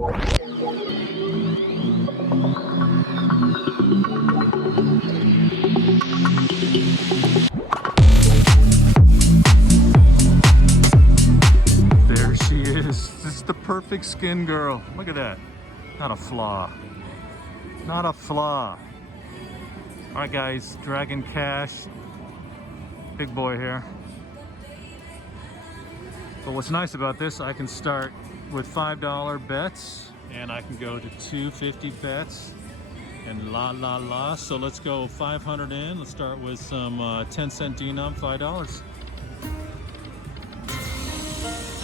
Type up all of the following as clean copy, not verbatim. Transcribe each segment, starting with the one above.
There she is. This is the perfect skin girl. Look at that. Not a flaw. Not a flaw. All right, guys. Dragon Cash. Big boy here. But what's nice about this, I can start with $5 bets and I can go to $2.50 bets and la. So let's go 500 in. Let's start with some 10-cent denom, $5.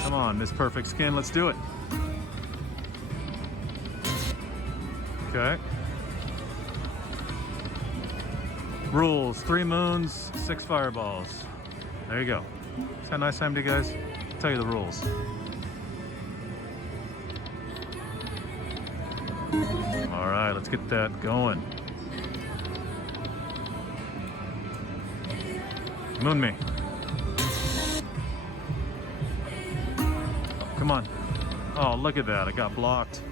Come on, Miss Perfect Skin, let's do it. Okay. Rules: 3 moons, 6 fireballs. There you go. Is that nice time to you guys? I'll tell you the rules. All right, let's get that going. Moon me. Come on. Oh, look at that. I got blocked.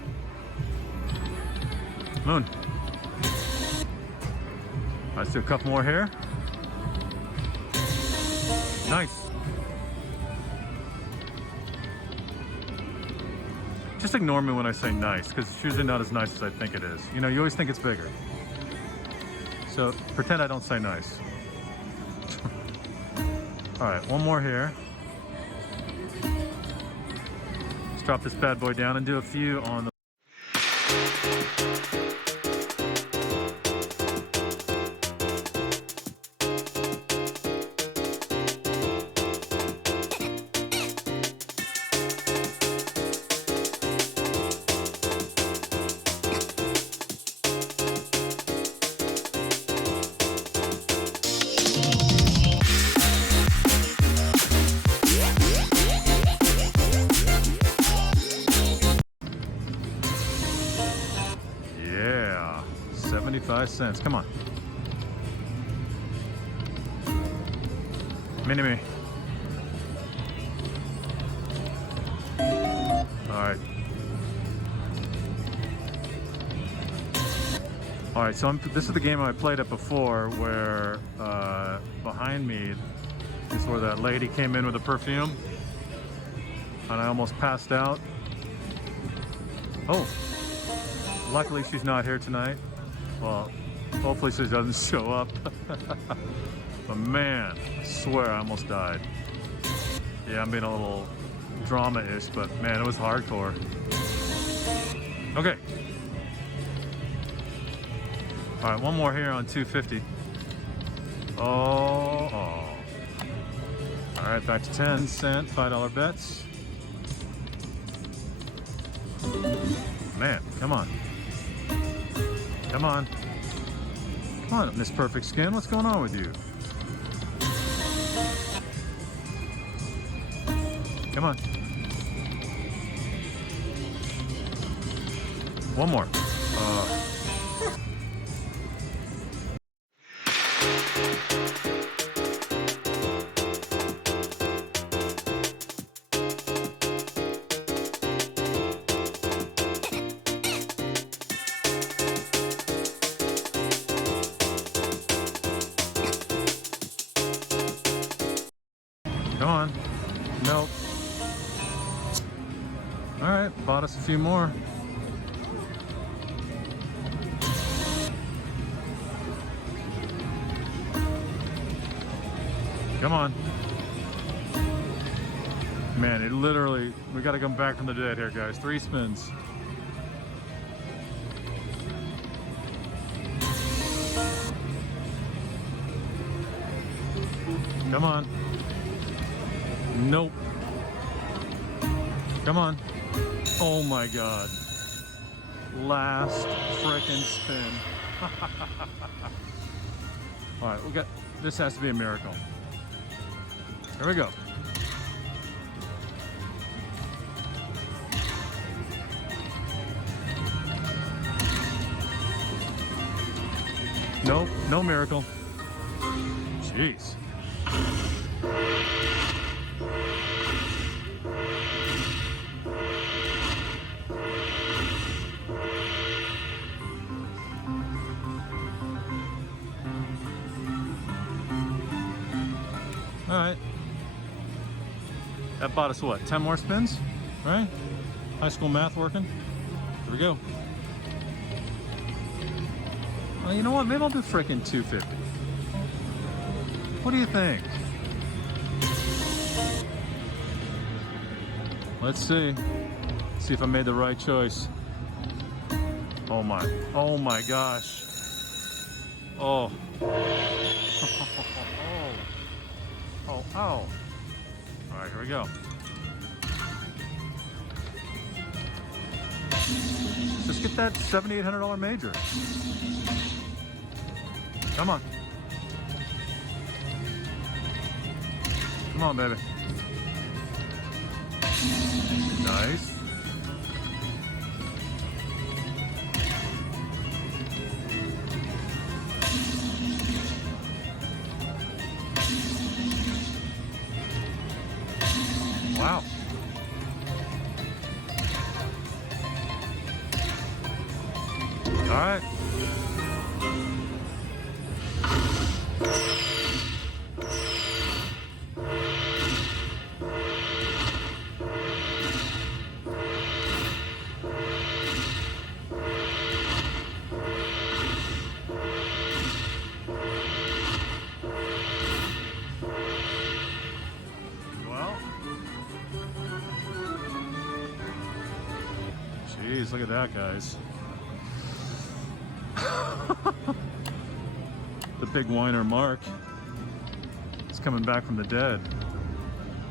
Moon. Let's do a couple more here. Nice. Just ignore me when I say nice, because it's usually not as nice as I think it is. You know, you always think it's bigger. So pretend I don't say nice. All right, one more here. Let's drop this bad boy down and do a few on the Yeah, 75 cents. Come on. Mini-me. Alright. Alright, so this is the game I played at before where behind me is where that lady came in with a perfume and I almost passed out. Oh, luckily she's not here tonight. Well, hopefully she doesn't show up. But man, I swear I almost died. Yeah, I'm being a little drama-ish, but man, it was hardcore. Okay. All right, one more here on 250. Oh. All right, back to 10 cent, $5 bets. Man, come on. Come on. Come on, Miss Perfect Skin, what's going on with you? Come on. One more. Come on. Nope. All right, bought us a few more. Come on. Man, it literally, we got to come back from the dead here, guys. 3 spins. Come on. Nope. Come on. Oh my God. Last frickin' spin. All right, this has to be a miracle. Here we go. Nope, no miracle. Jeez. All right. That bought us what? 10 more spins, right? High school math working. Here we go. Well, you know what? Maybe I'll do frickin' 250. What do you think? Let's see. See if I made the right choice. Oh my gosh. Oh. Oh, ow. All right, here we go. Just get that $7,800 major. Come on. Come on, baby. Nice. Wow. All right. Jeez, look at that, guys. The big whiner Marc is coming back from the dead.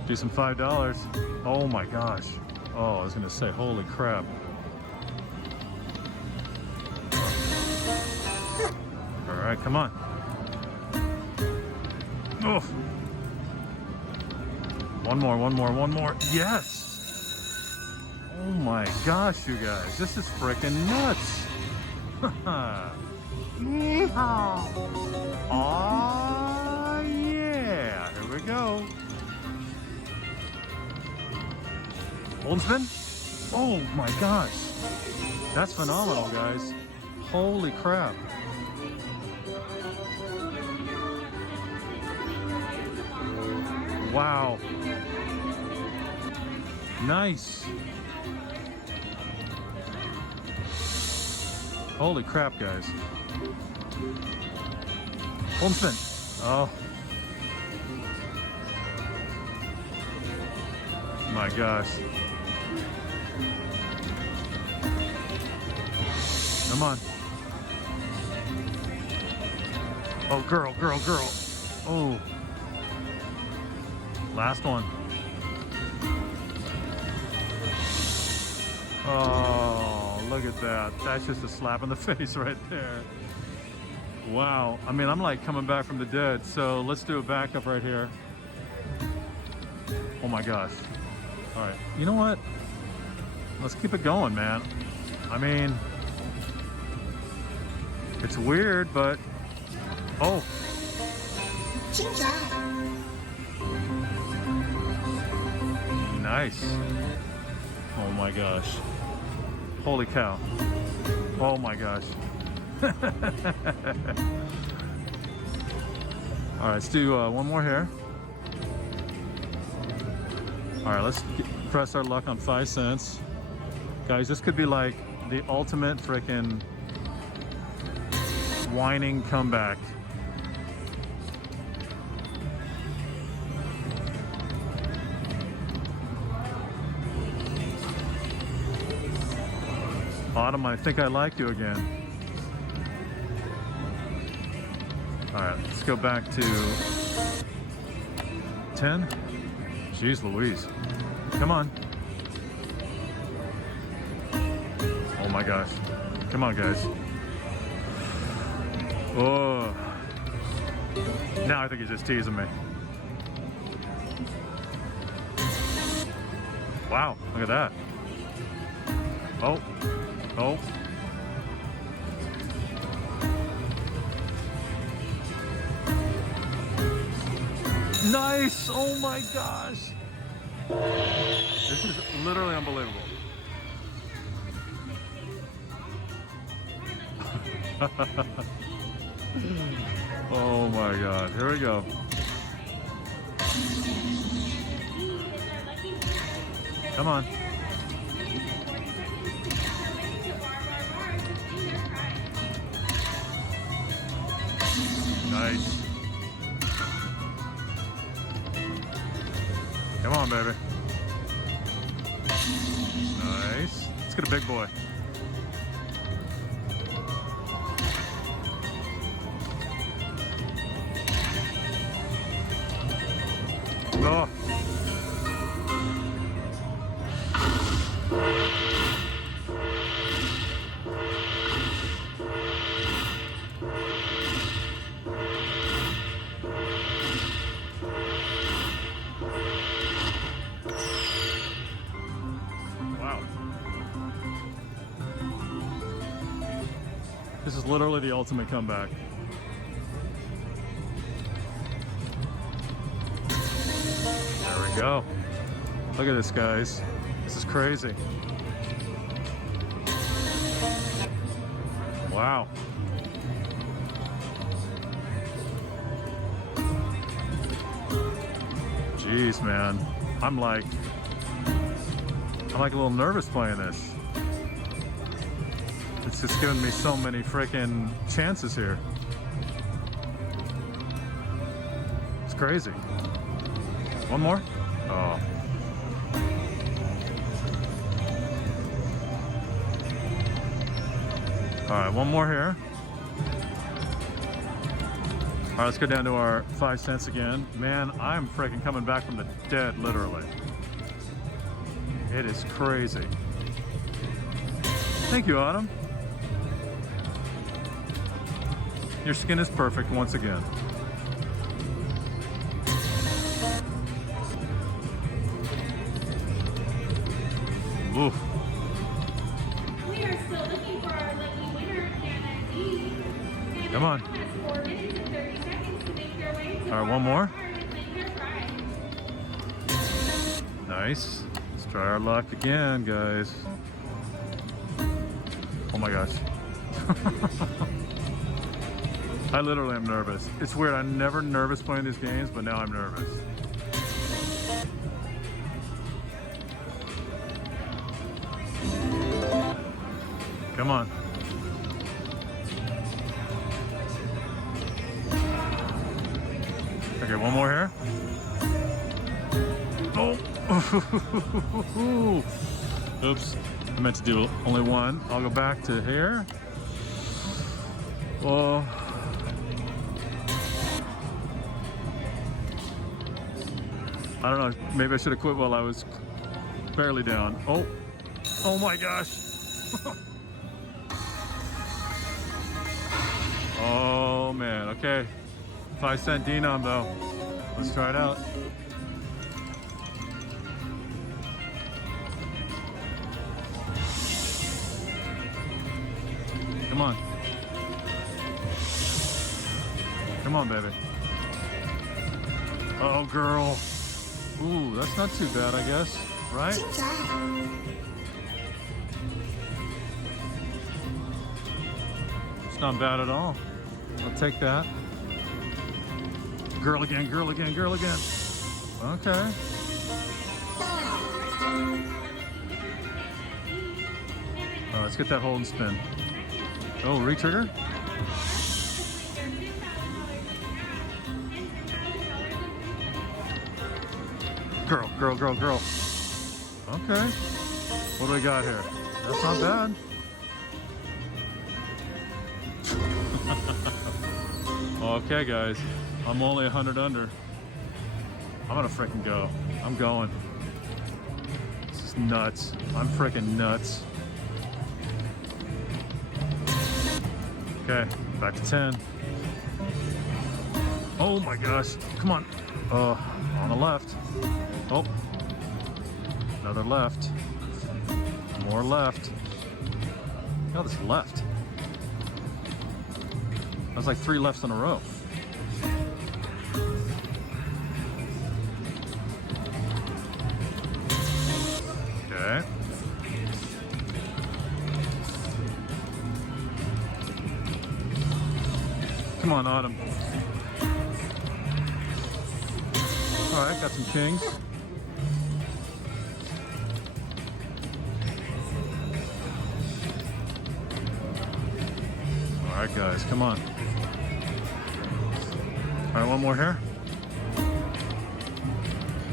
Do some $5. Oh my gosh. Oh, I was gonna say, holy crap. All right, come on. Oh. One more. Yes! Oh my gosh, you guys, this is freaking nuts. Yeehaw. Oh yeah, here we go. Hold and spin. Oh my gosh. That's phenomenal, guys. Holy crap. Wow. Nice. Holy crap, guys. Hold and spin. Oh. My gosh. Come on. Oh, girl. Oh. Last one. Oh, look at that. That's just a slap in the face right there. Wow. I mean, I'm like coming back from the dead. So let's do a backup right here. Oh my gosh. All right. You know what? Let's keep it going, man. I mean, it's weird, but... Oh. Nice. Oh my gosh. Holy cow. Oh my gosh. All right, let's do one more here. All right, let's press our luck on 5 cents. Guys, this could be like the ultimate frickin' whining comeback. Autumn, I think I like you again. All right, let's go back to 10. Jeez Louise. Come on. Oh my gosh. Come on, guys. Oh. Now I think he's just teasing me. Wow, look at that. Oh. Oh. Nice! Oh my gosh! This is literally unbelievable. Oh my god, here we go. Come on. Nice. Come on, baby. Nice. Let's get a big boy. Oh. Wow. This is literally the ultimate comeback. There we go. Look at this, guys. This is crazy. Wow. Jeez, man. I'm like a little nervous playing this. It's just giving me so many freaking chances here. It's crazy. One more? Oh. All right, one more here. All right, let's go down to our 5 cents again. Man, I'm freaking coming back from the dead, literally. It is crazy. Thank you, Autumn. Your skin is perfect once again. Oof. We are still looking for our lucky winner, Hannah D. Come on. Has 4 minutes and 30 seconds to make their way to All right, one more. prize. Nice. Let's try our luck again, guys. Oh my gosh. I literally am nervous. It's weird. I'm never nervous playing these games, but now I'm nervous. Come on. Okay, one more here. Oh. Oops. I meant to do only one. I'll go back to here. Oh. I don't know. Maybe I should have quit while I was barely down. Oh. Oh my gosh. Oh man. Okay. 5 cent denom though. Let's try it out. Come on. Come on, baby. Oh, girl. Ooh, that's not too bad, I guess. Right? It's not bad at all. I'll take that. Girl again, girl again, girl again. Okay. Let's get that hold and spin. Oh, retrigger? Girl, girl, girl, girl. Okay. What do we got here? That's not bad. Okay, guys. I'm only 100 under. I'm gonna freaking go. I'm going. This is nuts. I'm freaking nuts. Okay, back to 10. Oh my gosh, come on. On the left. Oh, another left. More left. Oh, this left. That was like 3 lefts in a row. Okay. Come on, Autumn. All right, got some kings. All right, guys, come on. All right, one more here.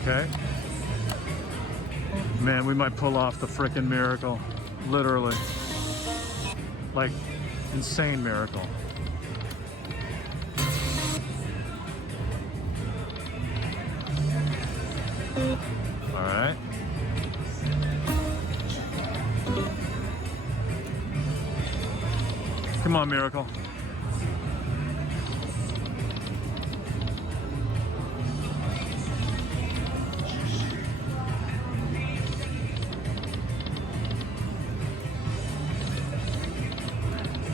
Okay. Man, we might pull off the frickin' miracle. Literally. Like, insane miracle. All right. Come on, miracle.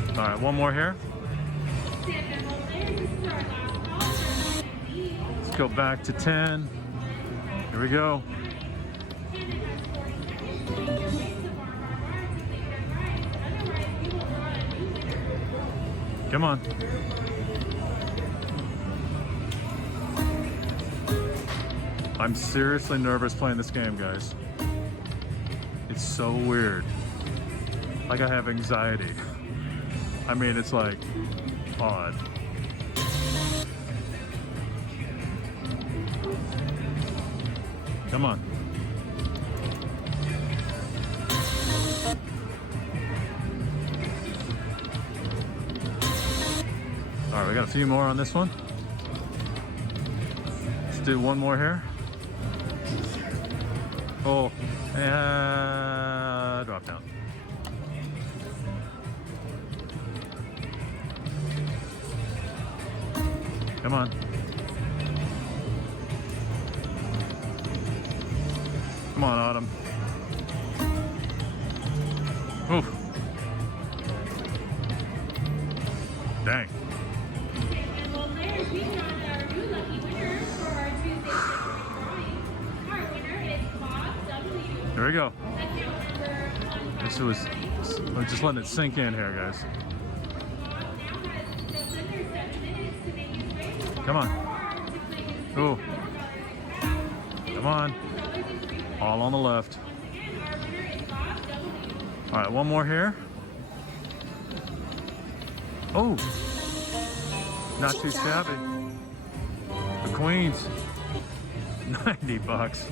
All right, one more here. Let's go back to 10. Here we go. Come on. I'm seriously nervous playing this game, guys. It's so weird. Like I have anxiety. I mean, it's like odd. Come on. All right, we got a few more on this one. Let's do one more here. Oh, drop down. Come on. Come on, Autumn. Oof. Dang. Well, there we got our new lucky winner for our Tuesday drawing. Our winner is Bob W. There we go. Account number This was just letting it sink in here, guys. Bob now has just under 7 minutes to make his way to Come on. to play his Ooh. $3,000 Come on. $2 All on the left. Once again, our winner is Bob W. All right, one more here. Oh, not too shabby. The Queens, 90 bucks.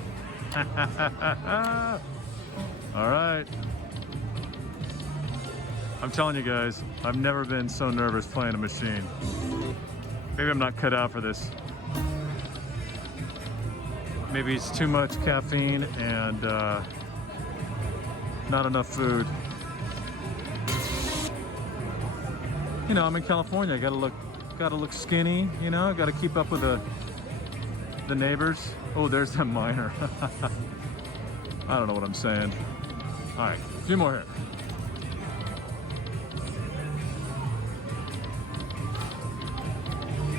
All right. I'm telling you guys, I've never been so nervous playing a machine. Maybe I'm not cut out for this. Maybe it's too much caffeine and not enough food. You know, I'm in California. I gotta look skinny. You know, gotta keep up with the neighbors. Oh, there's that miner. I don't know what I'm saying. All right, a few more here.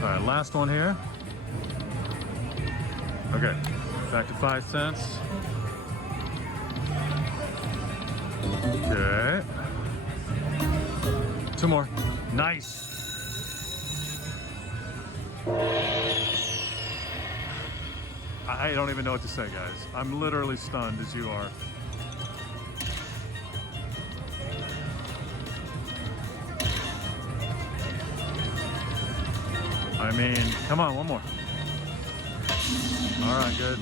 All right, last one here. Okay, back to 5 cents. Okay. 2 more. Nice. I don't even know what to say, guys. I'm literally stunned as you are. I mean, come on, one more. All right, good.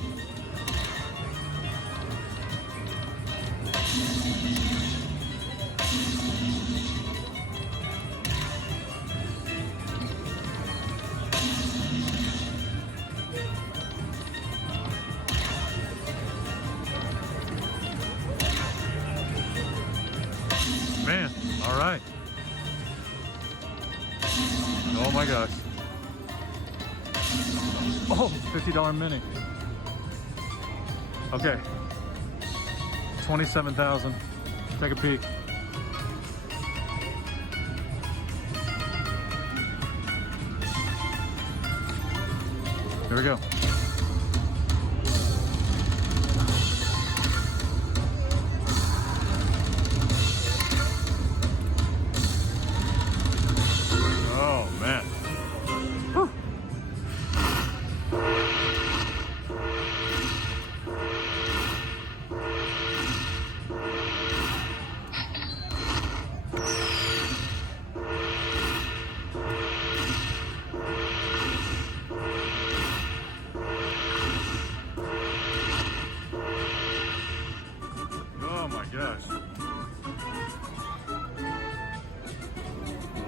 Man, all right. Oh my gosh. Oh, $50 mini. Okay. 27,000. Take a peek. Here we go. Oh man. Whew.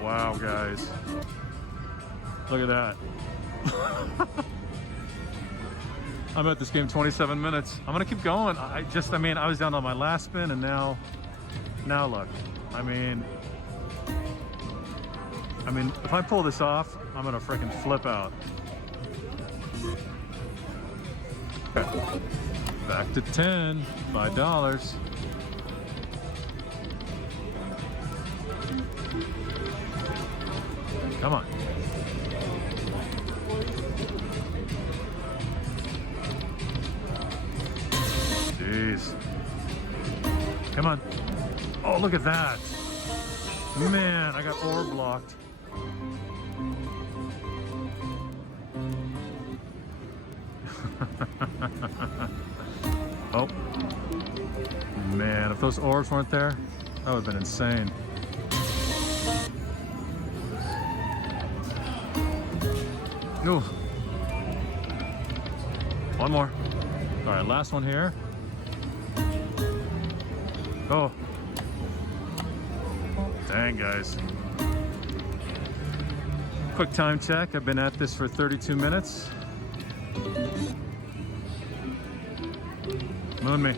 Wow, guys. Look at that. I'm at this game 27 minutes. I'm gonna keep going. I mean, I was down on my last spin and now look. I mean, if I pull this off, I'm gonna freaking flip out. Okay. Back to 10, $5. Come on. Jeez. Come on. Oh, look at that. Man, I got ore blocked. Oh. Man, if those orbs weren't there, that would have been insane. Ooh. One more. All right, last one here. Oh. Dang, guys. Quick time check. I've been at this for 32 minutes. Moon me.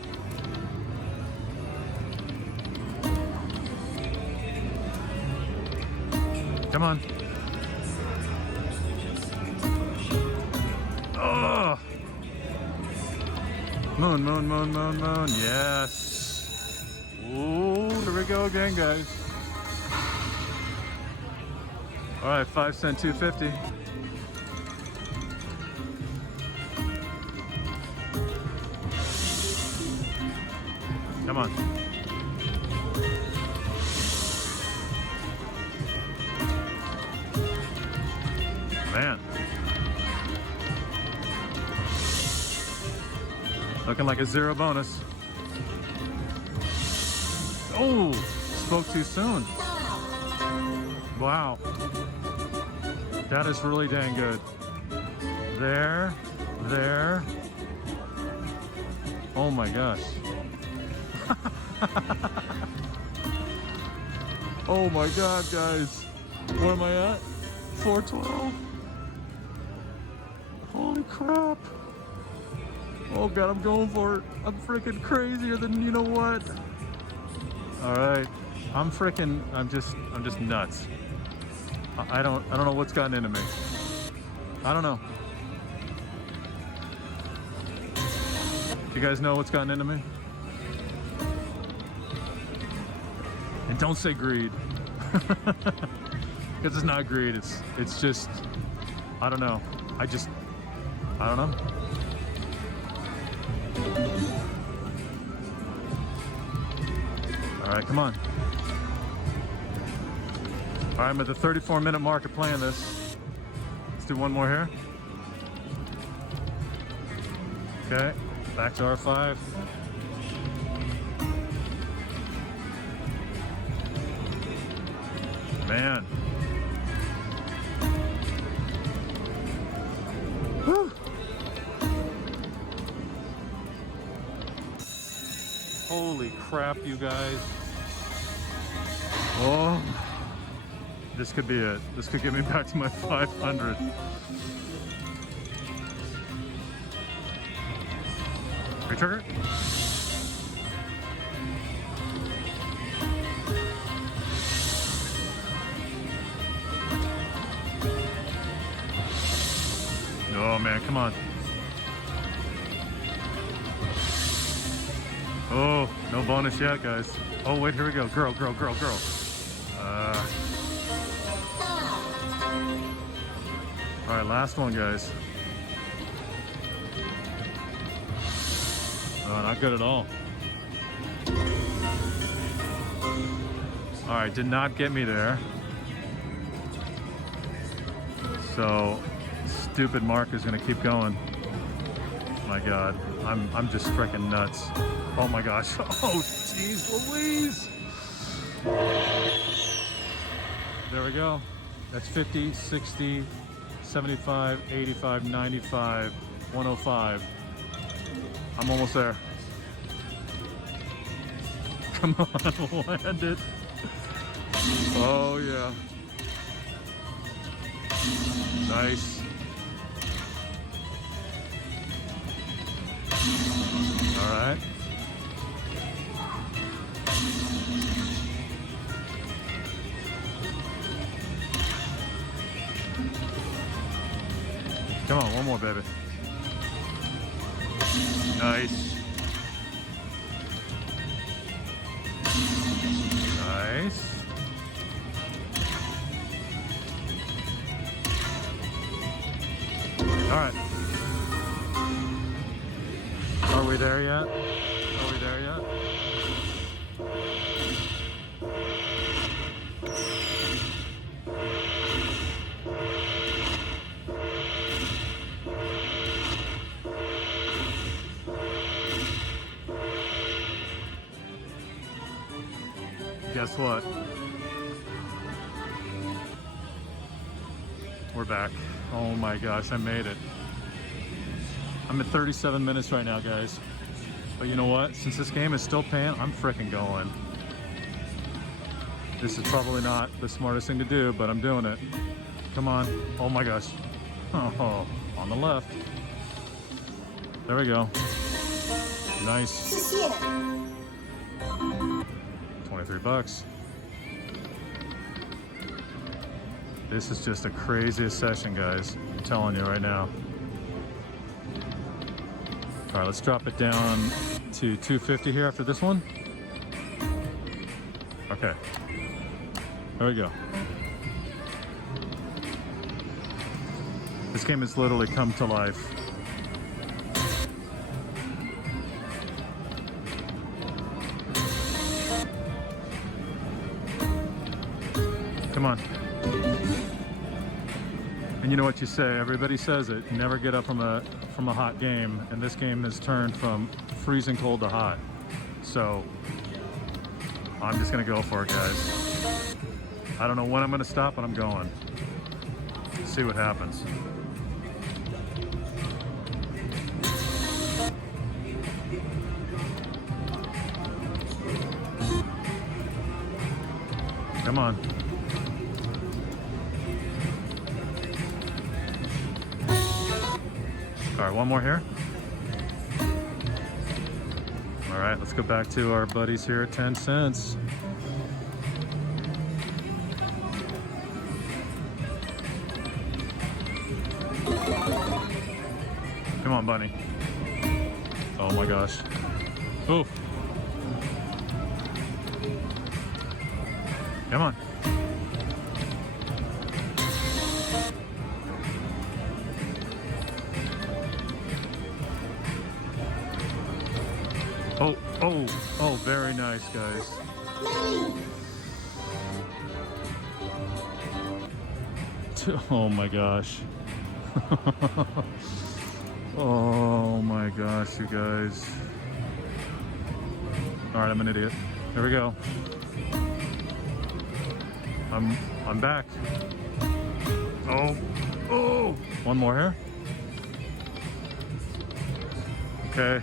Come on. Oh! Moon, moon, moon, moon, moon. Yes. Ooh, here we go again, guys. All right, 5 cent, 250. Come on. Man. Looking like a zero bonus. Oh, spoke too soon. Wow. That is really dang good. There. Oh my gosh. Oh my God, guys. Where am I at? 412. Holy crap. Oh God, I'm going for it. I'm freaking crazier than you know what. All right. I'm just nuts. I don't know what's gotten into me. I don't know. You guys know what's gotten into me? And don't say greed. Because it's not greed, it's just, I don't know. I don't know. All right, come on. All right, I'm at the 34-minute mark of playing this. Let's do one more here. Okay, back to R5. Man. Whew. Holy crap, you guys. Oh. This could be it. This could get me back to my 500. Retrigger. Oh man, come on. Oh, no bonus yet, guys. Oh wait, here we go. Girl. All right, last one, guys. Oh, not good at all. All right, did not get me there. So, stupid Marc is gonna keep going. My God, I'm just freaking nuts. Oh my gosh. Oh, jeez Louise. There we go. That's 50, 60, 75, 85, 95, 105. I'm almost there. Come on, land it. Oh yeah. Nice. All right. Come on, one more, baby. Nice. Nice. All right. Are we there yet? Are we there yet? Guess what? We're back. Oh my gosh, I made it. I'm at 37 minutes right now, guys. But you know what? Since this game is still paying, I'm frickin' going. This is probably not the smartest thing to do, but I'm doing it. Come on. Oh my gosh. Oh, on the left. There we go. Nice. 23 bucks. This is just the craziest session, guys. I'm telling you right now. All right, let's drop it down to 250 here after this one. Okay. There we go. This game has literally come to life. Come on. And you know what you say, everybody says it, never get up from a hot game, and this game has turned from freezing cold to hot. So I'm just gonna go for it, guys. I don't know when I'm gonna stop, but I'm going. See what happens. Come on. All right, one more here. All right, let's go back to our buddies here at 10 cents. Come on, bunny. Oh my gosh. Ooh. Come on. Oh, very nice, guys. Oh my gosh. Oh my gosh, you guys. All right, I'm an idiot. Here we go. I'm back. Oh, one more here. Okay.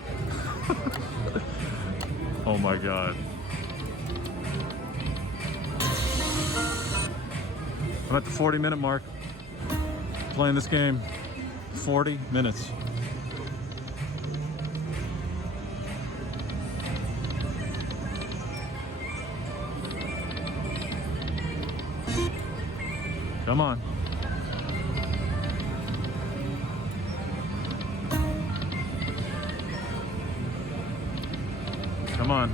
Oh my God. I'm at the 40-minute mark. Playing this game. 40 minutes. Come on. Come on.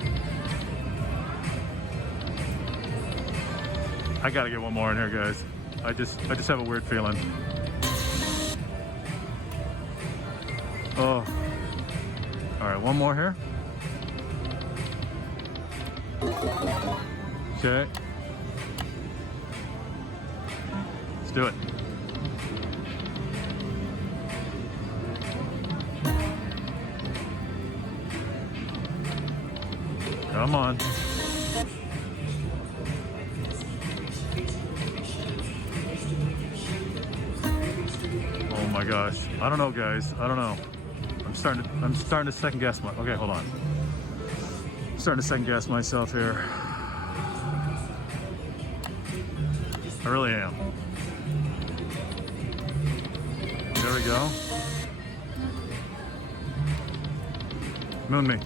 I gotta get one more in here, guys. I just have a weird feeling. Oh. All right, one more here. Okay. Let's do it. Come on. Oh my gosh. I don't know, guys. I don't know. I'm starting to second guess my. Okay, hold on. I'm starting to second guess myself here. I really am. There we go. Moon me.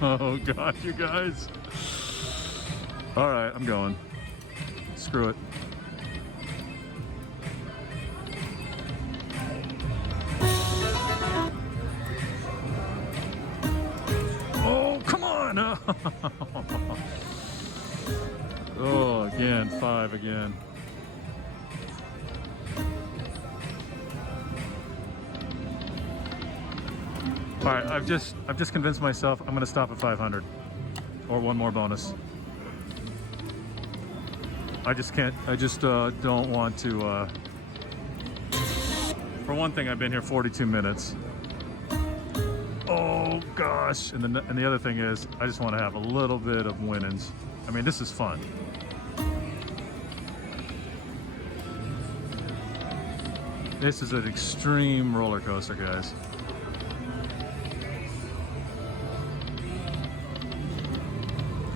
Oh God, you guys. All right, I'm going. Screw it. Oh, come on. Oh, again, 5 again. All right, I've just convinced myself I'm gonna stop at 500 or one more bonus. I just can't. I just don't want to. For one thing, I've been here 42 minutes. Oh gosh, and the other thing is, I just want to have a little bit of winnings. I mean, this is fun. This is an extreme roller coaster, guys.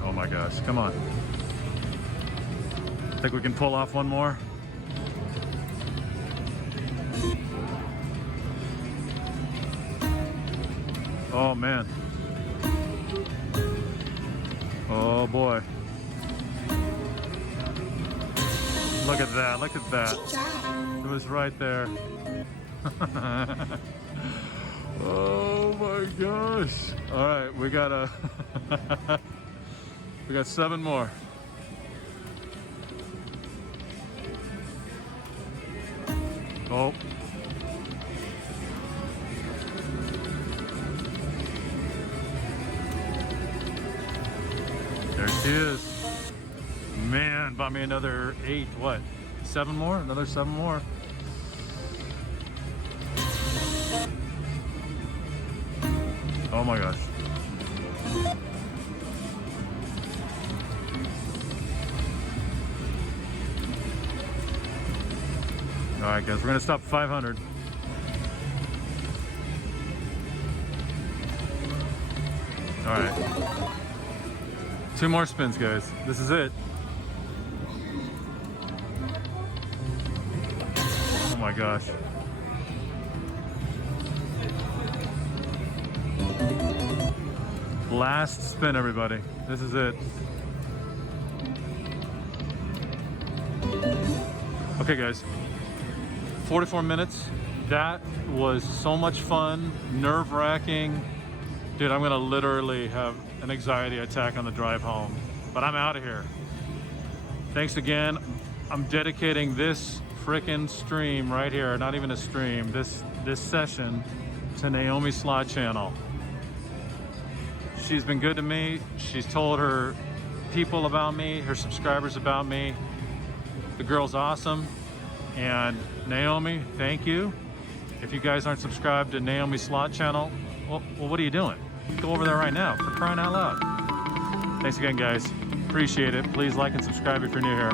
Oh my gosh, come on. Think we can pull off one more? Oh man. Oh boy. Look at that, look at that. It was right there. Oh my gosh. All right, we got we got 7 more. Oh. There she is. Man, bought me another 8, what? 7 more? Another 7 more. Oh my gosh. All right, guys, we're gonna stop at 500. All right. 2 more spins, guys. This is it. Oh my gosh. Last spin, everybody. This is it. Okay, guys. 44 minutes. That was so much fun, nerve-wracking. Dude, I'm gonna literally have an anxiety attack on the drive home, but I'm out of here. Thanks again. I'm dedicating this frickin' stream right here, not even a stream, this session to Naomi Slot Channel. She's been good to me. She's told her people about me, her subscribers about me. The girl's awesome. And Naomi, thank you. If you guys aren't subscribed to Naomi Slot Channel, well, what are you doing? Go over there right now, for crying out loud. Thanks again, guys. Appreciate it. Please like and subscribe if you're new here.